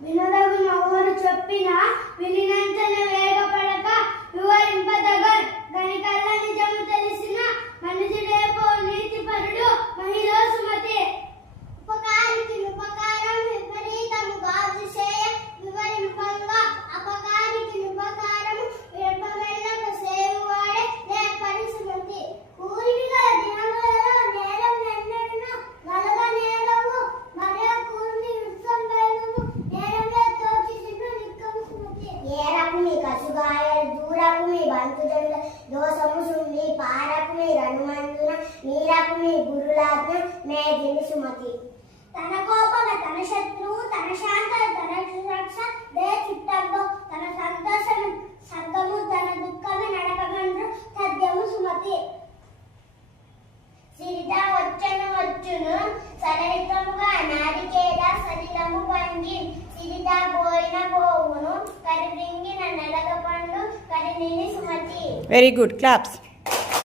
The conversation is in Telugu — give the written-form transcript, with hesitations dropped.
వినదగు నవ్వులు చెప్పిన వినినంతనే వేగపడక వివరింపదగ గణికల్ల నిజము తెలిసిన మనుజుడేపో నీతిపరుడు మహిళ సుమతి. ఉపకారికి ఉపకారం విపరీతముగా అతిశయ వివరింపంగా అపకారికి ఉపకారం విడపమెల్లక సేవువాడే నేర్పరి సుమతి. ఊరికి గల దినములలో నేరం ఎన్నెన్నో గలగ నేరము మరే కూర్మి విశ్వంబేదము నేరంలో తోచిసిను నిక్కము సుమతి. ఏరకు మీ కసుగాయలు దూరకు మీ బంతుజనుల దోషము సుమ్మి పారకు మీ రనుమందున నీరకు మీ గురులాజ్ఞ మేదిని సుమతి. తన కోపగ తన శత్రువు తన శాంత తన సురక్ష దే చుట్టంబో తన సంతోషము సర్గము తన దుఃఖము నడకమండ్రు తద్యము సుమతి. సిరిత వచ్చును సరళితముగా నారికేద సలిలము పంగి సిరిత పోయిన పోవును కరిబింగిన నెలక పండు కరినిని సుమతి. Very good, claps.